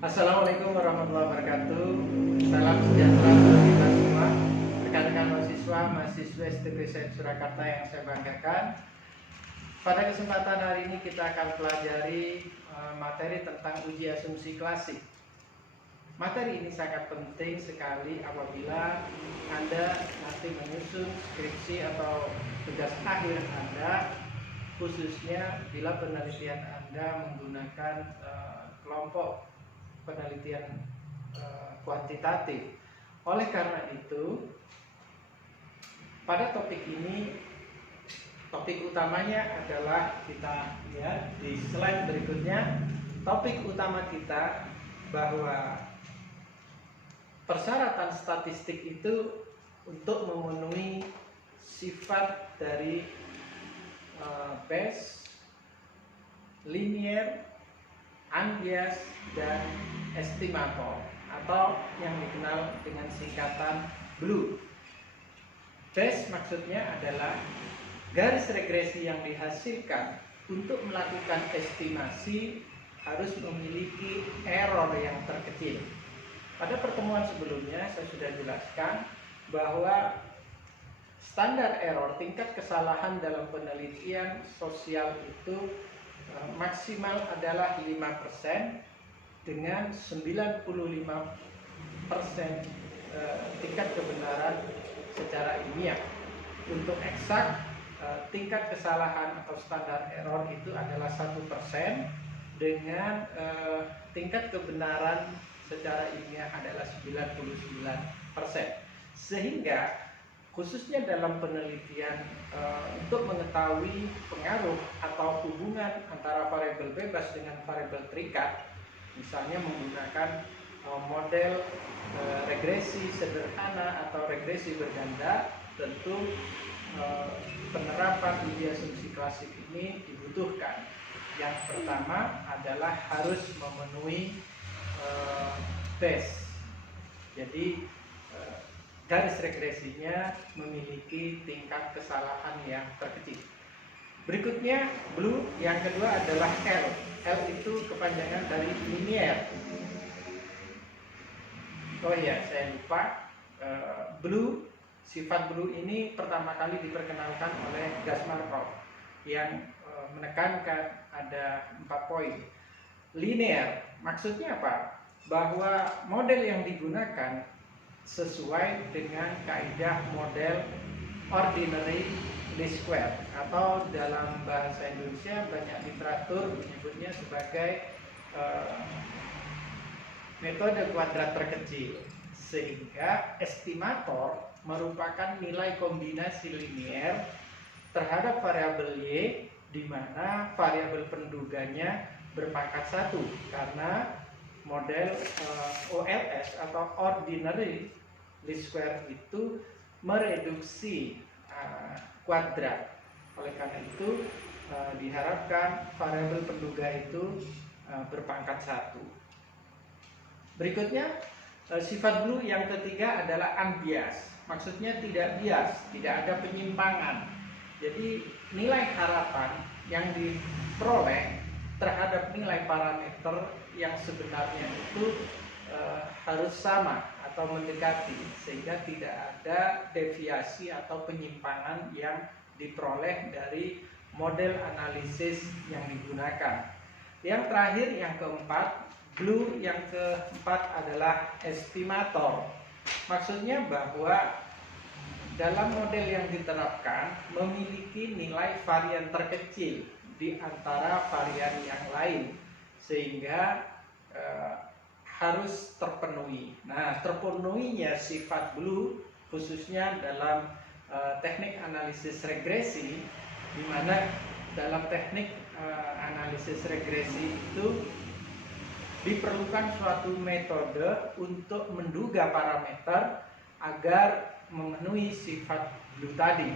Assalamualaikum warahmatullahi wabarakatuh. Salam sejahtera bagi kita semua, rekan-rekan mahasiswa STB Sains Surakarta yang saya banggakan. Pada kesempatan hari ini kita akan pelajari materi tentang uji asumsi klasik. Materi ini sangat penting sekali apabila Anda nanti menyusun skripsi atau tugas akhir Anda, khususnya bila penelitian Anda menggunakan kelompok penelitian kuantitatif. Oleh karena itu, pada topik ini, topik utamanya adalah kita lihat di slide berikutnya. Topik utama kita bahwa persyaratan statistik itu untuk memenuhi sifat dari base, linear, unbiased, dan estimator atau yang dikenal dengan singkatan BLUE. Base maksudnya adalah garis regresi yang dihasilkan untuk melakukan estimasi harus memiliki error yang terkecil. Pada pertemuan sebelumnya saya sudah jelaskan bahwa standar error, tingkat kesalahan dalam penelitian sosial itu maksimal adalah 5% dengan 95% tingkat kebenaran secara ilmiah. Untuk eksak, tingkat kesalahan atau standar error itu adalah 1% dengan tingkat kebenaran secara ilmiah adalah 99%. Sehingga khususnya dalam penelitian untuk mengetahui pengaruh atau hubungan antara variabel bebas dengan variabel terikat, misalnya menggunakan model regresi sederhana atau regresi berganda, tentu penerapan uji asumsi klasik ini dibutuhkan. Yang pertama adalah harus memenuhi base. Jadi garis regresinya memiliki tingkat kesalahan yang terkecil. Berikutnya BLUE, yang kedua adalah L. L itu kepanjangan dari linear. Oh iya, saya lupa. BLUE, sifat BLUE ini pertama kali diperkenalkan oleh Gas Markov yang menekankan ada 4 poin. Linear, maksudnya apa? Bahwa model yang digunakan sesuai dengan kaidah model ordinary least square, atau dalam bahasa Indonesia banyak literatur menyebutnya sebagai metode kuadrat terkecil. Sehingga estimator merupakan nilai kombinasi linear terhadap variabel Y, di mana variabel penduganya berpangkat 1, karena model OLS atau ordinary least square itu mereduksi kuadrat. Oleh karena itu diharapkan variabel penduga itu berpangkat 1. Berikutnya sifat BLUE yang ketiga adalah unbiased. Maksudnya tidak bias, tidak ada penyimpangan. Jadi nilai harapan yang diperoleh terhadap nilai parameter yang sebenarnya itu harus sama atau mendekati, sehingga tidak ada deviasi atau penyimpangan yang diperoleh dari model analisis yang digunakan. Yang terakhir, yang keempat, BLUE yang keempat adalah estimator. Maksudnya bahwa dalam model yang diterapkan memiliki nilai varian terkecil di antara varian yang lain, sehingga harus terpenuhi. Nah, terpenuhinya sifat BLUE khususnya dalam teknik analisis regresi, di mana dalam teknik analisis regresi itu diperlukan suatu metode untuk menduga parameter agar memenuhi sifat BLUE tadi.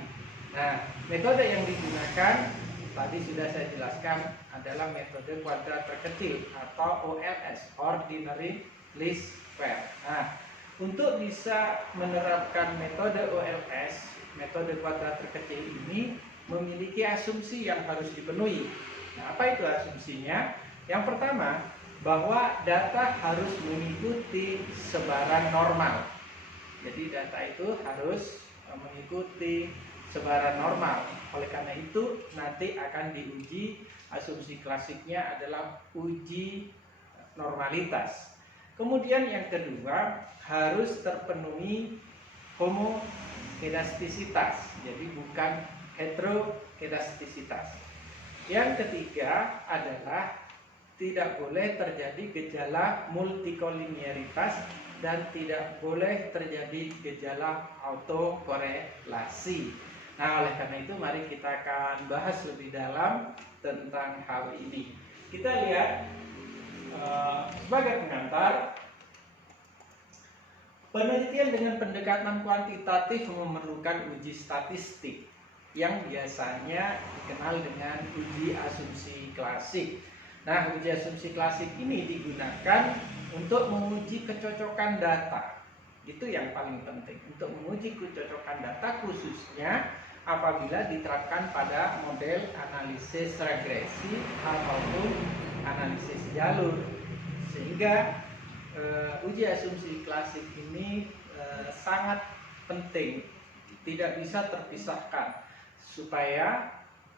Nah, metode yang digunakan tadi sudah saya jelaskan adalah metode kuadrat terkecil atau OLS, ordinary least square. Nah, untuk bisa menerapkan metode OLS, metode kuadrat terkecil ini memiliki asumsi yang harus dipenuhi. Nah, apa itu asumsinya? Yang pertama, bahwa data harus mengikuti sebaran normal. Jadi data itu harus mengikuti sebaran normal. Oleh karena itu nanti akan diuji, asumsi klasiknya adalah uji normalitas. Kemudian yang kedua, harus terpenuhi homokedastisitas, jadi bukan heterokedastisitas. Yang ketiga adalah tidak boleh terjadi gejala multikoliniaritas dan tidak boleh terjadi gejala autokorelasi. Nah, oleh karena itu mari kita akan bahas lebih dalam tentang hal ini. Kita lihat sebagai pengantar, penelitian dengan pendekatan kuantitatif memerlukan uji statistik yang biasanya dikenal dengan uji asumsi klasik. Nah, uji asumsi klasik ini digunakan untuk menguji kecocokan data. Itu yang paling penting, untuk menguji kecocokan data khususnya apabila diterapkan pada model analisis regresi ataupun analisis jalur. Sehingga uji asumsi klasik ini sangat penting, tidak bisa terpisahkan supaya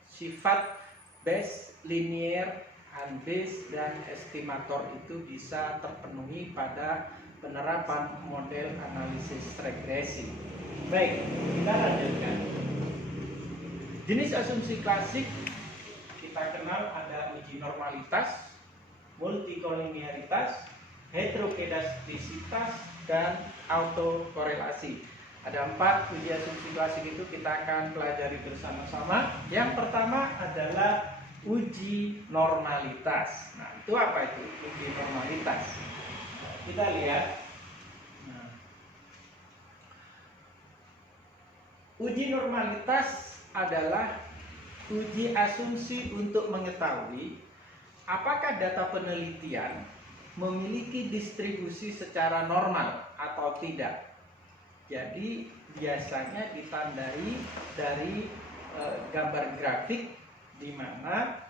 sifat base, linear, unbased, dan estimator itu bisa terpenuhi pada penerapan model analisis regresi. Baik, kita lanjutkan. Jenis asumsi klasik kita kenal ada uji normalitas, multikoliniaritas, heterokedastisitas, dan autokorelasi. Ada 4 uji asumsi klasik itu kita akan pelajari bersama-sama. Yang pertama adalah uji normalitas. Nah, itu apa itu uji normalitas? Kita lihat. Uji normalitas adalah uji asumsi untuk mengetahui apakah data penelitian memiliki distribusi secara normal atau tidak. Jadi biasanya ditandai dari gambar grafik di mana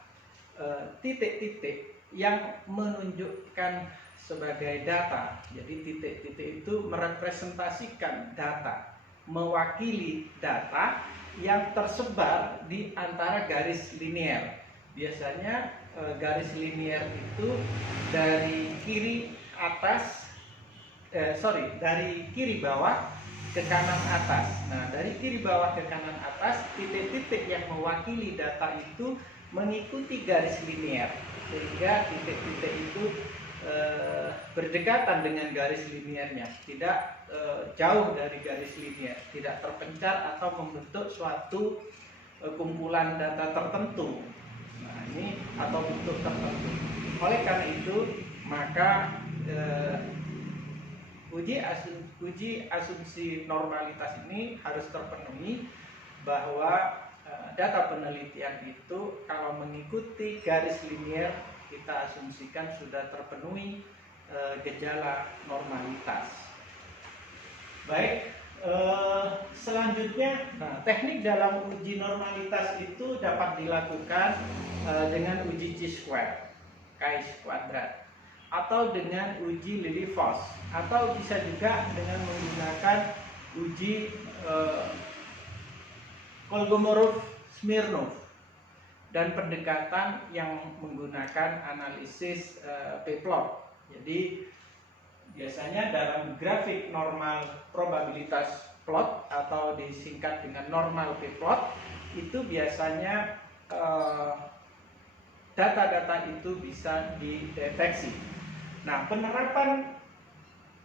titik-titik yang menunjukkan sebagai data. Jadi titik-titik itu merepresentasikan data, mewakili data yang tersebar di antara garis linear. Biasanya garis linear itu dari kiri kiri bawah ke kanan atas. Nah, dari kiri bawah ke kanan atas, titik-titik yang mewakili data itu mengikuti garis linear, sehingga titik-titik itu berdekatan dengan garis linearnya, tidak jauh dari garis linear, tidak terpencar atau membentuk suatu kumpulan data tertentu. Nah, ini atau bentuk tertentu. Oleh karena itu, maka uji asumsi normalitas ini harus terpenuhi bahwa data penelitian itu kalau mengikuti garis linear kita asumsikan sudah terpenuhi gejala normalitas. Baik, selanjutnya teknik dalam uji normalitas itu dapat dilakukan dengan uji chi-square, chi-kuadrat, atau dengan uji Lilliefors, atau bisa juga dengan menggunakan uji Kolmogorov-Smirnov, dan pendekatan yang menggunakan analisis p-plot. Jadi biasanya dalam grafik normal probabilitas plot atau disingkat dengan normal p-plot itu biasanya data-data itu bisa dideteksi. Nah, penerapan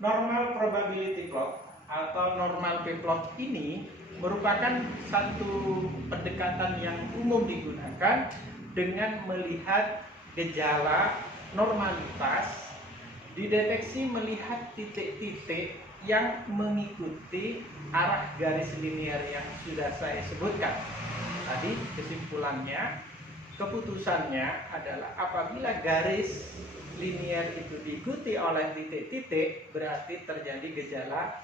normal probability plot atau normal p-plot ini merupakan satu pendekatan yang umum digunakan dengan melihat gejala normalitas dideteksi melihat titik-titik yang mengikuti arah garis linear yang sudah saya sebutkan. Tadi kesimpulannya, keputusannya adalah apabila garis linear itu diikuti oleh titik-titik, berarti terjadi gejala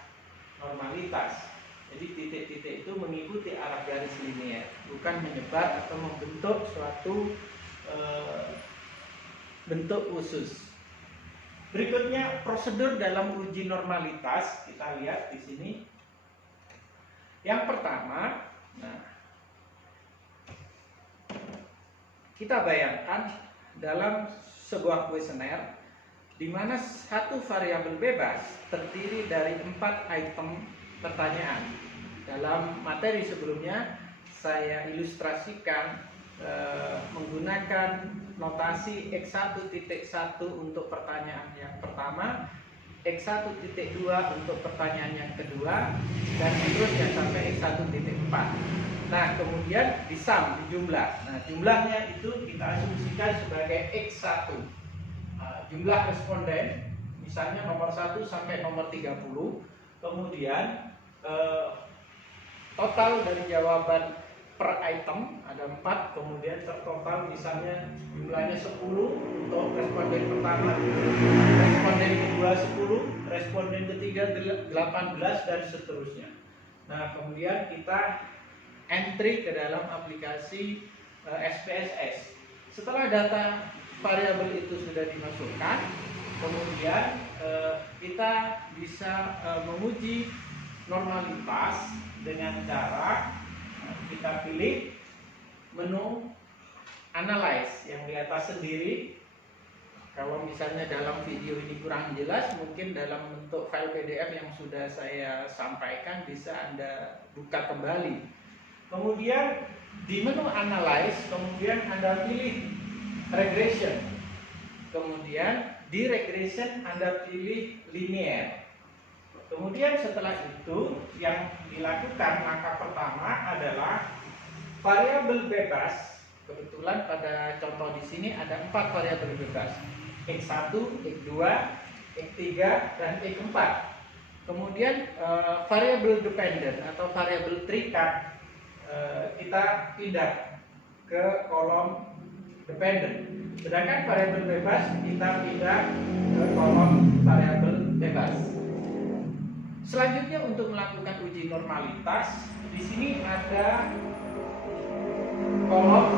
normalitas. Jadi titik-titik itu mengikuti arah garis linear, bukan menyebar atau membentuk suatu bentuk khusus. Berikutnya prosedur dalam uji normalitas, kita lihat di sini. Yang pertama, nah, kita bayangkan dalam sebuah kuesioner di mana satu variabel bebas terdiri dari 4 item pertanyaan. Dalam materi sebelumnya saya ilustrasikan menggunakan notasi X1.1 untuk pertanyaan yang pertama, X1.2 untuk pertanyaan yang kedua, dan seterusnya sampai X1.4. Nah, kemudian disum, dijumlah. Nah, jumlahnya itu kita asumsikan sebagai X1. Jumlah responden, misalnya nomor 1 sampai nomor 30. Kemudian total dari jawaban per item ada 4, kemudian total misalnya jumlahnya 10 untuk responden pertama, responden kedua 10, responden ketiga 18, dan seterusnya. Nah, kemudian kita entry ke dalam aplikasi SPSS. Setelah data variabel itu sudah dimasukkan, kemudian kita bisa menguji normalitas dengan cara kita pilih menu analyze yang di atas sendiri. Kalau misalnya dalam video ini kurang jelas, mungkin dalam bentuk file PDF yang sudah saya sampaikan bisa Anda buka kembali. Kemudian di menu analyze, kemudian Anda pilih regression. Kemudian di regression Anda pilih linear. Kemudian setelah itu yang dilakukan langkah pertama adalah variabel bebas. Kebetulan pada contoh di sini ada 4 variabel bebas, X1, X2, X3, dan X4. Kemudian variabel dependent atau variabel terikat kita pindah ke kolom dependent. Sedangkan variabel bebas kita pindah ke kolom variabel bebas. Selanjutnya untuk melakukan uji normalitas, di sini ada kolom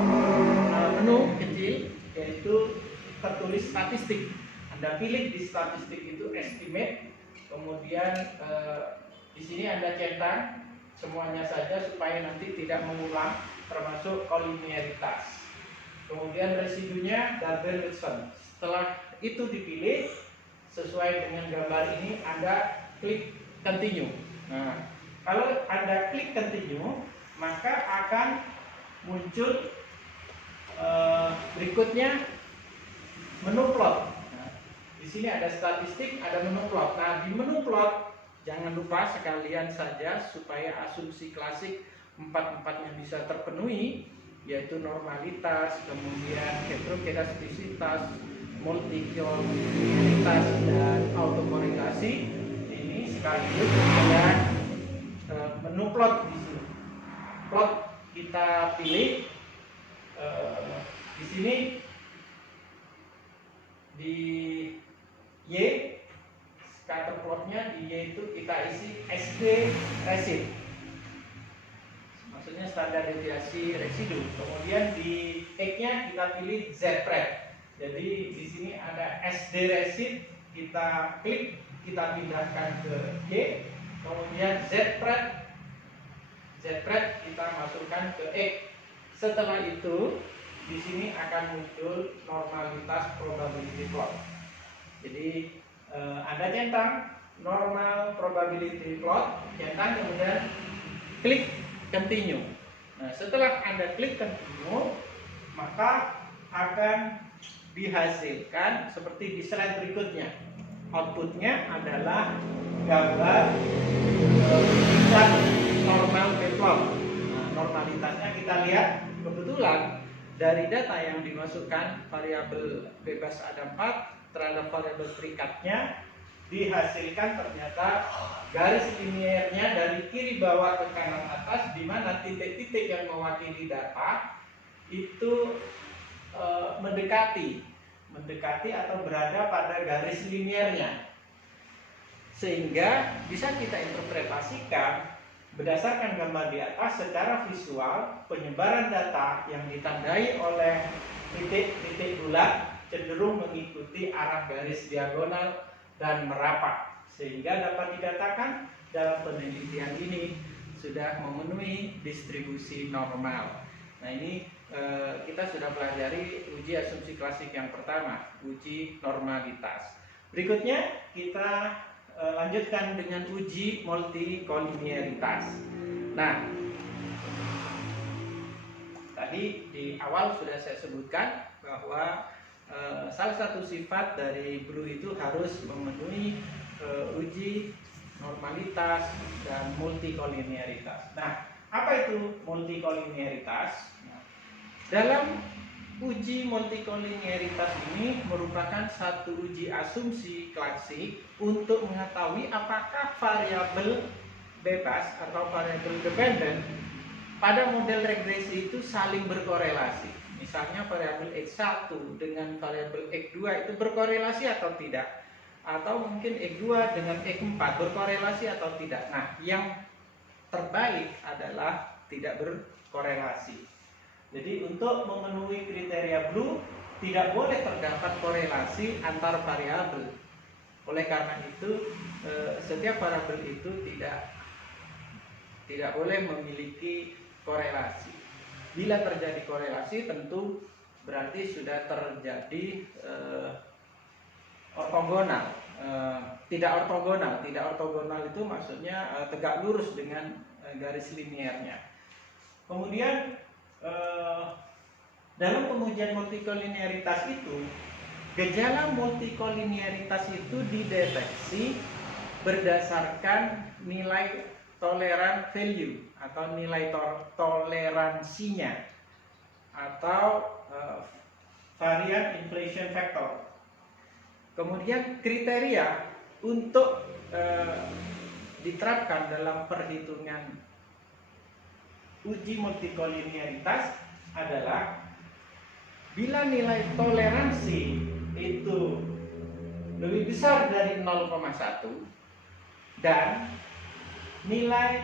menu kecil yaitu tertulis statistik. Anda pilih di statistik itu estimate, kemudian di sini Anda cetak semuanya saja supaya nanti tidak mengulang, termasuk kolinearitas. Kemudian residunya double return. Setelah itu dipilih sesuai dengan gambar ini, Anda klik continue. Nah, kalau Anda klik continue, maka akan muncul berikutnya menu plot. Nah, di sini ada statistik, ada menu plot. Nah, di menu plot jangan lupa sekalian saja supaya asumsi klasik 4-4-nya bisa terpenuhi, yaitu normalitas, kemudian heterogeneisitas, multikolonialitas, dan autokorelasi. Sekaligus dengan menu plot di sini. Plot kita pilih di sini di Y, scatter plotnya di Y itu kita isi SD resid, maksudnya standar deviasi residu. Kemudian di X-nya kita pilih Z-pred. Jadi di sini ada SD resid, kita klik, kita pindahkan ke Y, kemudian Z-pred kita masukkan ke X. Setelah itu di sini akan muncul normalitas probability plot. Jadi Anda centang normal probability plot, centang, kemudian klik continue. Nah, setelah Anda klik continue, maka akan dihasilkan seperti di slide berikutnya. Outputnya adalah gambar tingkat normal plot. Nah, normalitasnya kita lihat, kebetulan dari data yang dimasukkan variabel bebas ada 4, terhadap variabel terikatnya dihasilkan ternyata garis linearnya dari kiri bawah ke kanan atas, di mana titik-titik yang mewakili data itu mendekati atau berada pada garis linearnya, sehingga bisa kita interpretasikan berdasarkan gambar di atas secara visual penyebaran data yang ditandai oleh titik-titik bulat cenderung mengikuti arah garis diagonal dan merapat, sehingga dapat dikatakan dalam penelitian ini sudah memenuhi distribusi normal. Nah, ini kita sudah pelajari uji asumsi klasik yang pertama, uji normalitas. Berikutnya kita lanjutkan dengan uji multikolinearitas. Nah, tadi di awal sudah saya sebutkan bahwa salah satu sifat dari blue itu harus memenuhi uji normalitas dan multikolinearitas. Nah, apa itu multikolinearitas? Dalam uji multikolinearitas ini merupakan satu uji asumsi klasik untuk mengetahui apakah variabel bebas atau variabel dependen pada model regresi itu saling berkorelasi. Misalnya variabel X1 dengan variabel X2 itu berkorelasi atau tidak, atau mungkin X2 dengan X4 berkorelasi atau tidak. Nah, yang terbaik adalah tidak berkorelasi. Jadi untuk memenuhi kriteria blue tidak boleh terdapat korelasi antar variabel. Oleh karena itu setiap variabel itu tidak boleh memiliki korelasi. Bila terjadi korelasi tentu berarti sudah terjadi ortogonal. Tidak ortogonal itu maksudnya tegak lurus dengan garis linearnya. Kemudian dalam pengujian multikolinearitas itu, gejala multikolinearitas itu dideteksi berdasarkan nilai toleran value atau nilai toleransinya atau varian inflation factor. Kemudian kriteria untuk diterapkan dalam perhitungan uji multikolinearitas adalah bila nilai toleransi itu lebih besar dari 0,1 dan nilai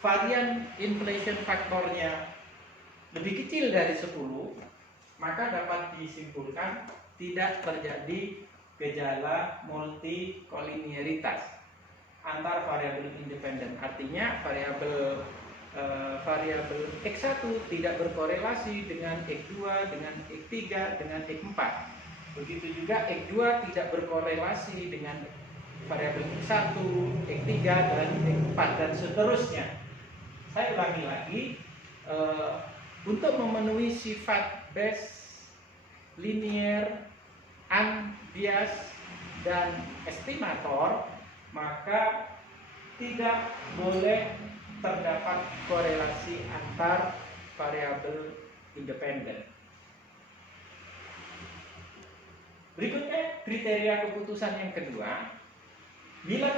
varian inflation faktornya lebih kecil dari 10, maka dapat disimpulkan tidak terjadi gejala multikolinearitas antar variabel independen. Artinya variabel X1 tidak berkorelasi dengan X2, dengan X3, dengan X4. Begitu juga X2 tidak berkorelasi dengan variabel X1, X3, dan X4, dan seterusnya. Saya ulangi lagi, untuk memenuhi sifat base, linear, unbiased, dan estimator, maka tidak boleh terdapat korelasi antar variabel independen. Berikutnya kriteria keputusan yang kedua, bila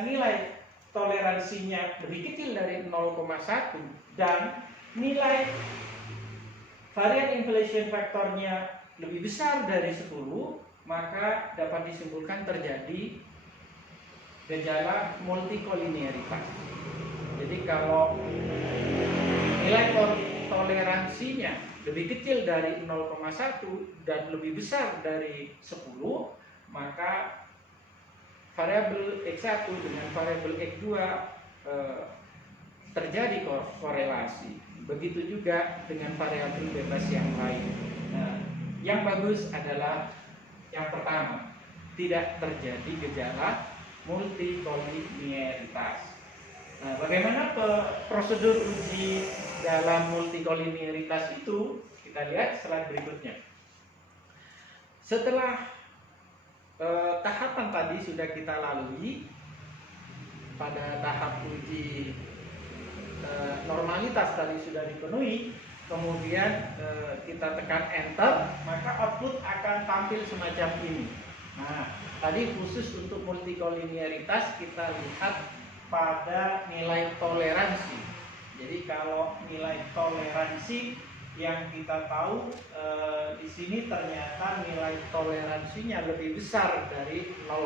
nilai toleransinya lebih kecil dari 0,1 dan nilai varian inflation faktornya lebih besar dari 10, maka dapat disimpulkan terjadi gejala multikolinearitas. Jadi kalau nilai toleransinya lebih kecil dari 0,1 dan lebih besar dari 10, maka variabel X1 dengan variabel X2 terjadi korelasi. Begitu juga dengan variabel bebas yang lain. Nah, yang bagus adalah yang pertama, tidak terjadi gejala multikolinearitas. Nah, bagaimana prosedur uji dalam multikolinearitas itu? Kita lihat slide berikutnya. Setelah tahapan tadi sudah kita lalui, pada tahap uji normalitas tadi sudah dipenuhi, kemudian kita tekan enter, maka output akan tampil semacam ini. Nah, tadi khusus untuk multikolinearitas kita lihat pada nilai toleransi. Jadi kalau nilai toleransi yang kita tahu di sini ternyata nilai toleransinya lebih besar dari 0,1.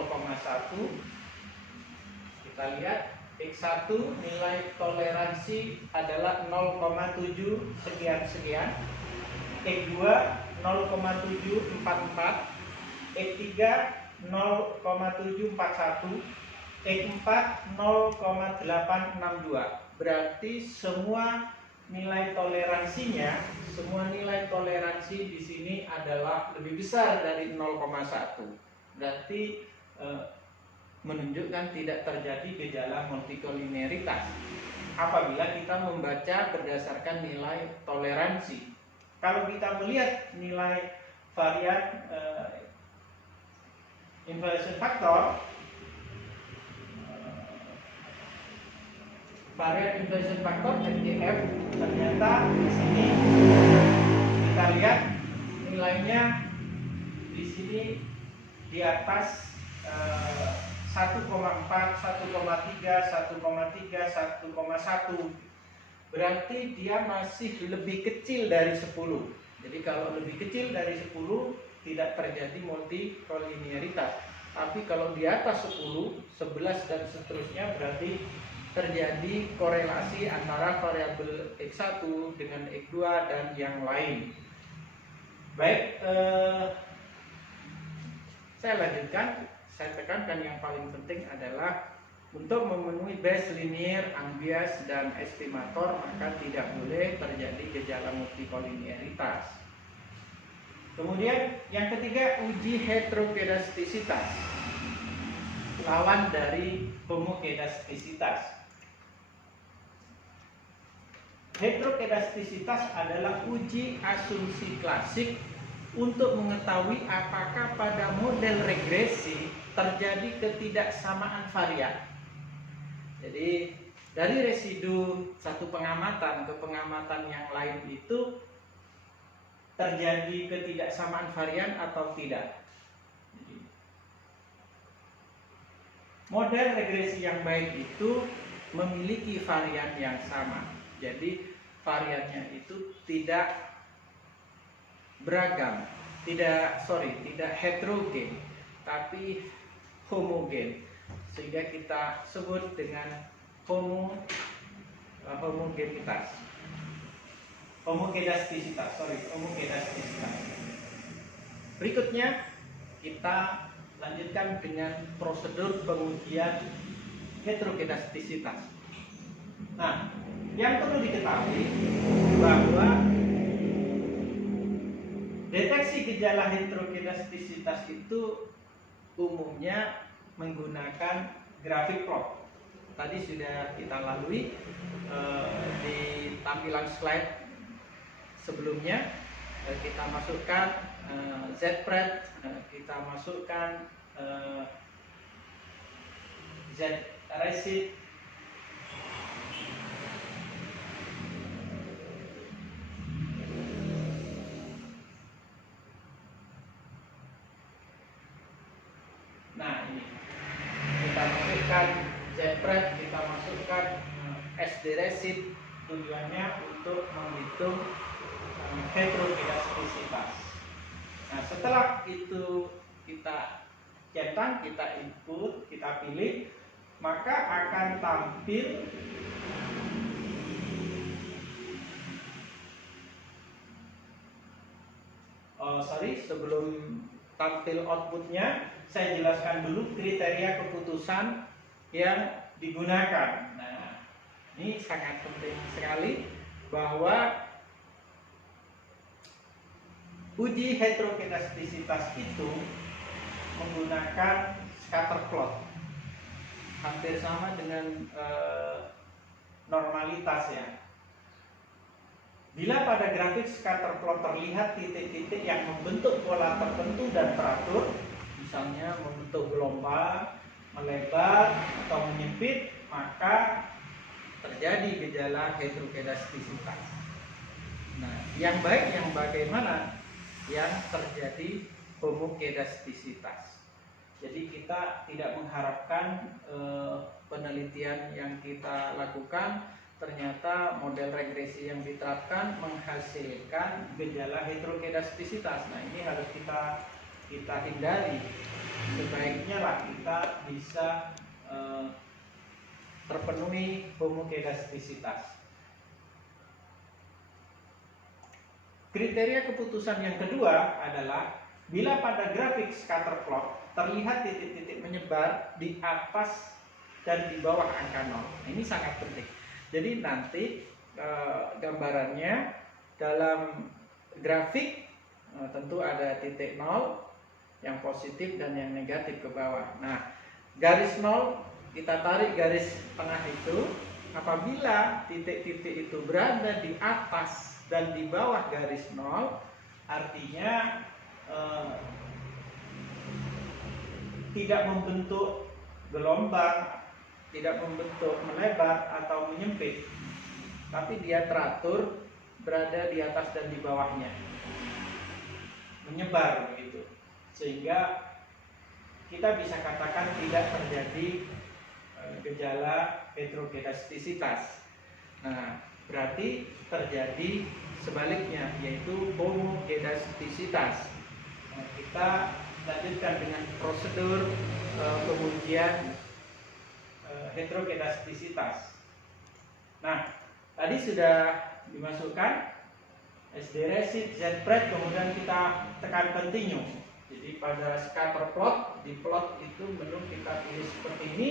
Kita lihat X1 nilai toleransi adalah 0,7 sekian-sekian. X2 0,744, X3 0,741, X4 0,862. Berarti semua nilai toleransinya, semua nilai toleransi di sini adalah lebih besar dari 0,1. Berarti menunjukkan tidak terjadi gejala multikolineritas apabila kita membaca berdasarkan nilai toleransi. Kalau kita melihat nilai varian inflation factor, varian inflation factor FIF, ternyata di sini kita lihat nilainya di sini di atas 1,4, 1,3, 1,3, 1,1. Berarti dia masih lebih kecil dari 10. Jadi kalau lebih kecil dari 10 tidak terjadi multikolinearitas. Tapi kalau di atas 10, 11 dan seterusnya berarti terjadi korelasi antara variabel X1 dengan X2 dan yang lain. Baik, saya lanjutkan. Saya tekankan yang paling penting adalah untuk memenuhi Bayes linear, ambias, dan estimator maka tidak boleh terjadi gejala multikolinearitas. Kemudian yang ketiga, uji heterokedastisitas, lawan dari homokedastisitas. Heterokedastisitas adalah uji asumsi klasik untuk mengetahui apakah pada model regresi terjadi ketidaksamaan varian. Jadi dari residu satu pengamatan ke pengamatan yang lain itu terjadi ketidaksamaan varian atau tidak. Model regresi yang baik itu memiliki varian yang sama. Jadi variannya itu tidak beragam, tidak heterogen, tapi homogen, sehingga kita sebut dengan homogenitas, homokedastisitas. Berikutnya kita lanjutkan dengan prosedur pengujian heterokedastisitas. Nah, yang perlu diketahui bahwa deteksi gejala heterokedastisitas itu umumnya menggunakan grafik plot. Tadi sudah kita lalui di tampilan slide sebelumnya. Kita masukkan Z-pred, kita masukkan Z-resid, nah ini kita masukkan Z-pred, kita masukkan SD-resid, tujuannya untuk menghitung heterokedastisitas. Nah, setelah itu kita centang, kita input, kita pilih, maka akan tampil sebelum tampil outputnya, saya jelaskan dulu kriteria keputusan yang digunakan. Nah, ini sangat penting sekali bahwa uji heterokedastisitas itu menggunakan scatter plot, hampir sama dengan normalitas ya. Bila pada grafik scatter plot terlihat titik-titik yang membentuk pola tertentu dan teratur, misalnya membentuk gelombang, melebar atau menyempit, maka terjadi gejala heterokedastisitas. Nah, yang baik yang bagaimana? Yang terjadi homokedastisitas. Jadi kita tidak mengharapkan penelitian yang kita lakukan ternyata model regresi yang diterapkan menghasilkan gejala heterokedastisitas. Nah, ini harus kita hindari. Sebaiknya lah kita bisa terpenuhi homokedastisitas. kriteria keputusan yang kedua adalah bila pada grafik scatter plot terlihat titik-titik menyebar di atas dan di bawah angka 0. Nah, ini sangat penting. Jadi nanti gambarannya dalam grafik tentu ada titik 0 yang positif dan yang negatif ke bawah. Nah, garis 0 kita tarik garis tengah itu. Apabila titik-titik itu berada di atas dan di bawah garis 0, artinya tidak membentuk gelombang, tidak membentuk melebar atau menyempit, tapi dia teratur berada di atas dan di bawahnya, menyebar begitu, sehingga kita bisa katakan tidak terjadi gejala heterogenestisitas. Nah, berarti terjadi sebaliknya, yaitu homogenestisitas. Nah, kita lanjutkan dengan prosedur pengujian heterogenestisitas. Nah, tadi sudah dimasukkan SD resid, Z pred, kemudian kita tekan continue. Jadi pada scatter plot, di plot itu menu kita pilih seperti ini.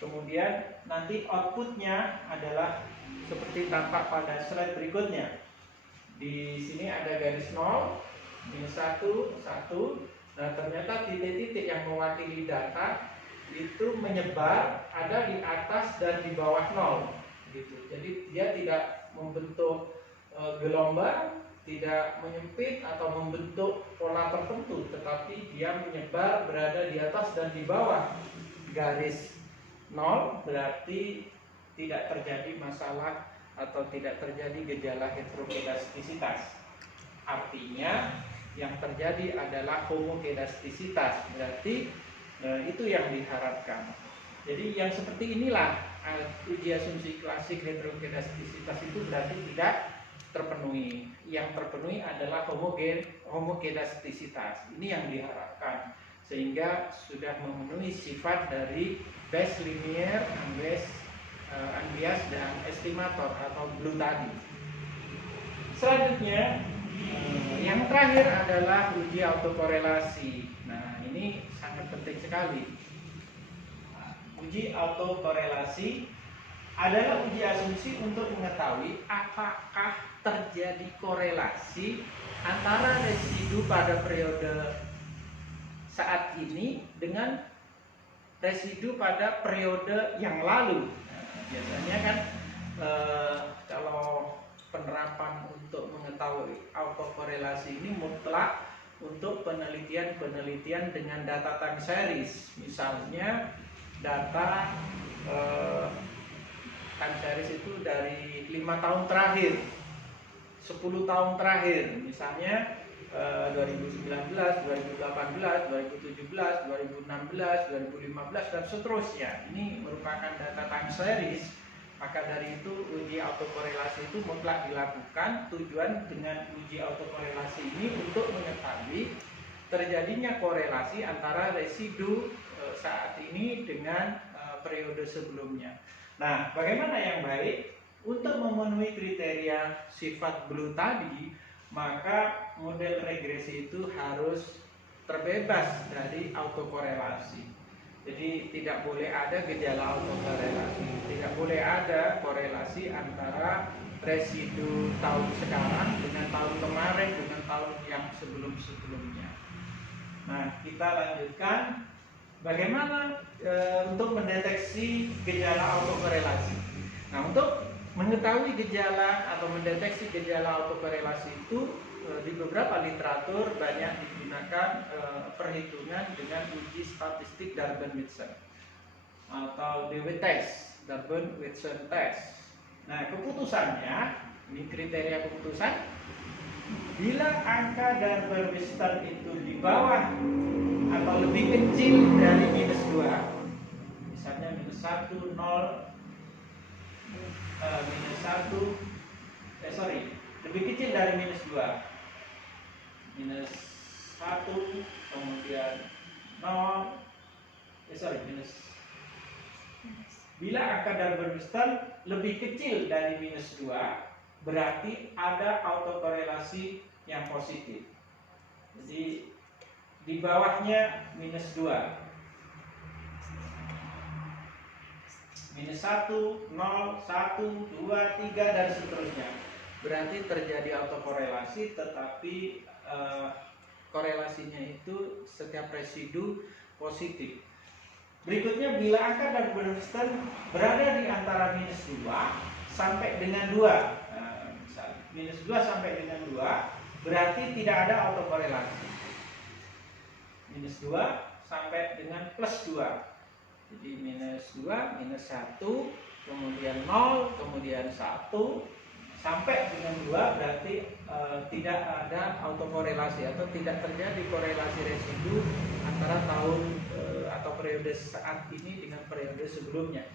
Kemudian nanti outputnya adalah seperti tampak pada slide berikutnya. Di sini ada garis 0, minus 1, 1. Nah, ternyata titik-titik yang mewakili data itu menyebar ada di atas dan di bawah 0 gitu. Jadi dia tidak membentuk gelombang, tidak menyempit atau membentuk pola tertentu, tetapi dia menyebar berada di atas dan di bawah garis 0, berarti tidak terjadi masalah atau tidak terjadi gejala heterogenestisitas. Artinya yang terjadi adalah homogenestisitas, berarti itu yang diharapkan. Jadi yang seperti inilah uji asumsi klasik heterogenestisitas itu berarti tidak terpenuhi. Yang terpenuhi adalah homogenestisitas. Ini yang diharapkan, sehingga sudah memenuhi sifat dari base linear, unbiased, dan estimator atau blue tadi. Selanjutnya yang terakhir adalah uji autokorelasi. Nah, ini sangat penting sekali. Uji autokorelasi adalah uji asumsi untuk mengetahui apakah terjadi korelasi antara residu pada periode saat ini dengan residu pada periode yang lalu. Nah, biasanya kan kalau penerapan untuk mengetahui autokorelasi ini mutlak untuk penelitian-penelitian dengan data time series. Misalnya data time series itu dari 5 tahun terakhir, 10 tahun terakhir, misalnya 2019, 2018, 2017, 2016, 2015 dan seterusnya. Ini merupakan data time series. Maka dari itu uji autokorelasi itu mutlak dilakukan. Tujuan dengan uji autokorelasi ini untuk mengetahui terjadinya korelasi antara residu saat ini dengan periode sebelumnya. Nah, bagaimana yang baik? Untuk memenuhi kriteria sifat blue tadi, maka model regresi itu harus terbebas dari autokorelasi. Jadi tidak boleh ada gejala autokorelasi, tidak boleh ada korelasi antara residu tahun sekarang dengan tahun kemarin dengan tahun yang sebelum-sebelumnya. Nah, kita lanjutkan bagaimana untuk mendeteksi gejala autokorelasi. Nah, untuk mengetahui gejala atau mendeteksi gejala autokorelasi itu di beberapa literatur banyak digunakan perhitungan dengan uji statistik Durbin-Watson atau DW test, Durbin-Watson test. Nah, keputusannya, ini kriteria keputusan, bila angka Durbin-Watson itu di bawah atau lebih kecil dari minus 2, misalnya minus 1, 0, lebih kecil dari minus 2, minus 1, kemudian 0, bila angka Durbin-Watson lebih kecil dari minus 2, berarti ada autokorelasi yang positif. Jadi di bawahnya minus 2, minus 1, 0, 1, 2, 3 dan seterusnya. Berarti terjadi autokorelasi, tetapi korelasinya itu setiap residu positif. Berikutnya, bila angka dan Bernstein berada di antara minus 2 sampai dengan 2, minus 2 sampai dengan 2, berarti tidak ada autokorelasi. Minus 2 sampai dengan plus 2. Jadi minus 2, minus 1, kemudian 0, kemudian 1, sampai dengan 2 berarti tidak ada autokorelasi atau tidak terjadi korelasi residu antara tahun atau periode saat ini dengan periode sebelumnya.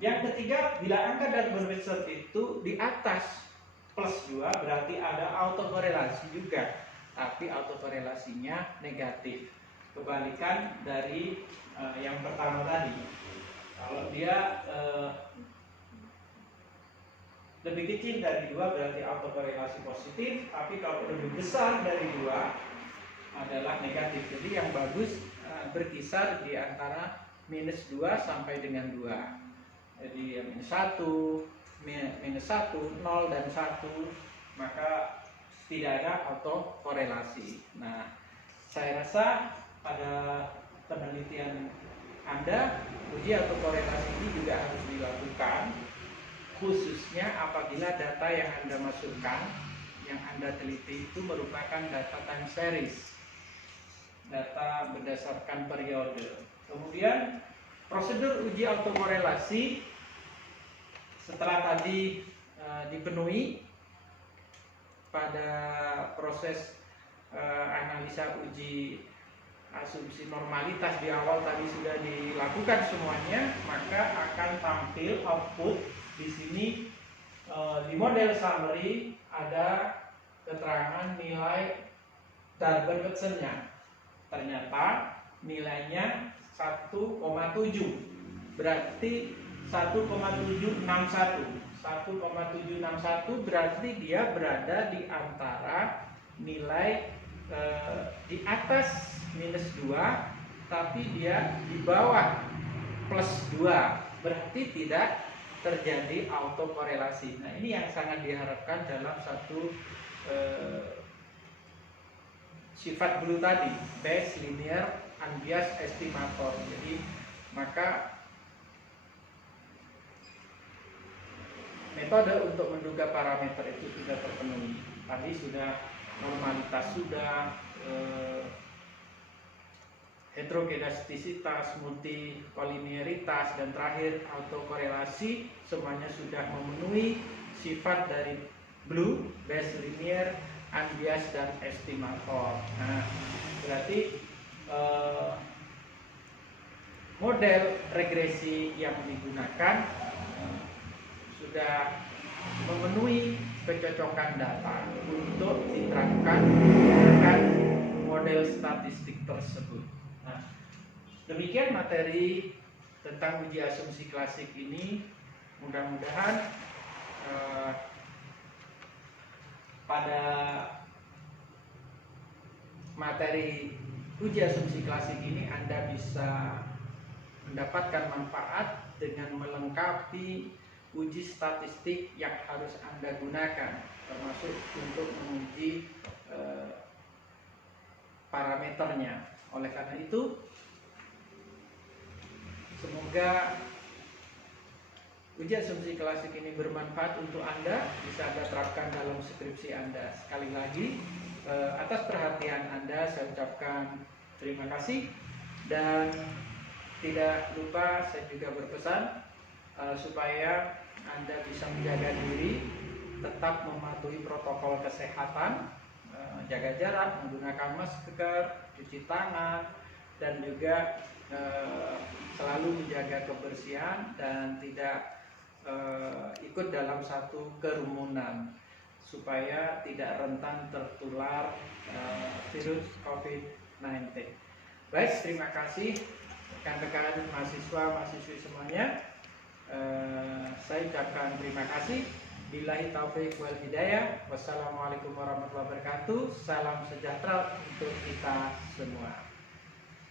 Yang ketiga, bila angka dan Bernstein itu di atas plus 2 berarti ada autokorelasi juga, tapi autokorelasinya negatif. Kebalikan dari yang pertama tadi. Kalau dia lebih kecil dari 2 berarti autokorelasi positif, tapi kalau lebih besar dari 2 adalah negatif. Jadi yang bagus berkisar di antara minus 2 sampai dengan 2. Jadi minus 1, minus 1, 0 dan 1, maka tidak ada autokorelasi. Nah, saya rasa pada penelitian Anda, uji autokorelasi ini juga harus dilakukan, khususnya apabila data yang Anda masukkan, yang Anda teliti itu merupakan data time series, data berdasarkan periode. Kemudian prosedur uji autokorelasi setelah tadi dipenuhi pada proses analisa uji asumsi normalitas di awal tadi sudah dilakukan semuanya, maka akan tampil output di sini. Di model summary ada keterangan nilai Darben-Watsonnya. Ternyata nilainya 1,7, berarti 1,761. 1,761 berarti dia berada di antara nilai di atas minus 2, tapi dia di bawah plus 2, berarti tidak terjadi autokorelasi. Nah, ini yang sangat diharapkan dalam satu sifat blue tadi, Bayes linear unbiased estimator. Jadi maka metode untuk menduga parameter itu sudah terpenuhi. Tadi sudah normalitas, sudah heterogenastisitas, multikolinearitas, dan terakhir autokorelasi, semuanya sudah memenuhi sifat dari blue, Bayes linear, unbiased, dan estimator. Nah, berarti model regresi yang digunakan sudah memenuhi kecocokan data untuk diterapkan dengan model statistik tersebut. Nah, demikian materi tentang uji asumsi klasik ini. Mudah-mudahan pada materi uji asumsi klasik ini Anda bisa mendapatkan manfaat dengan melengkapi uji statistik yang harus Anda gunakan, termasuk untuk menguji parameternya. Oleh karena itu, semoga uji asumsi klasik ini bermanfaat untuk Anda, bisa Anda terapkan dalam skripsi Anda. Sekali lagi, atas perhatian Anda saya ucapkan terima kasih, dan tidak lupa saya juga berpesan supaya Anda bisa menjaga diri, tetap mematuhi protokol kesehatan, jaga jarak, menggunakan masker, cuci tangan, dan juga selalu menjaga kebersihan dan tidak ikut dalam satu kerumunan supaya tidak rentan tertular virus COVID-19. Baik, terima kasih rekan-rekan mahasiswa, mahasiswi semuanya. Saya ucapkan terima kasih. Billahi taufiq wal hidayah. Wassalamualaikum warahmatullahi wabarakatuh. Salam sejahtera untuk kita semua.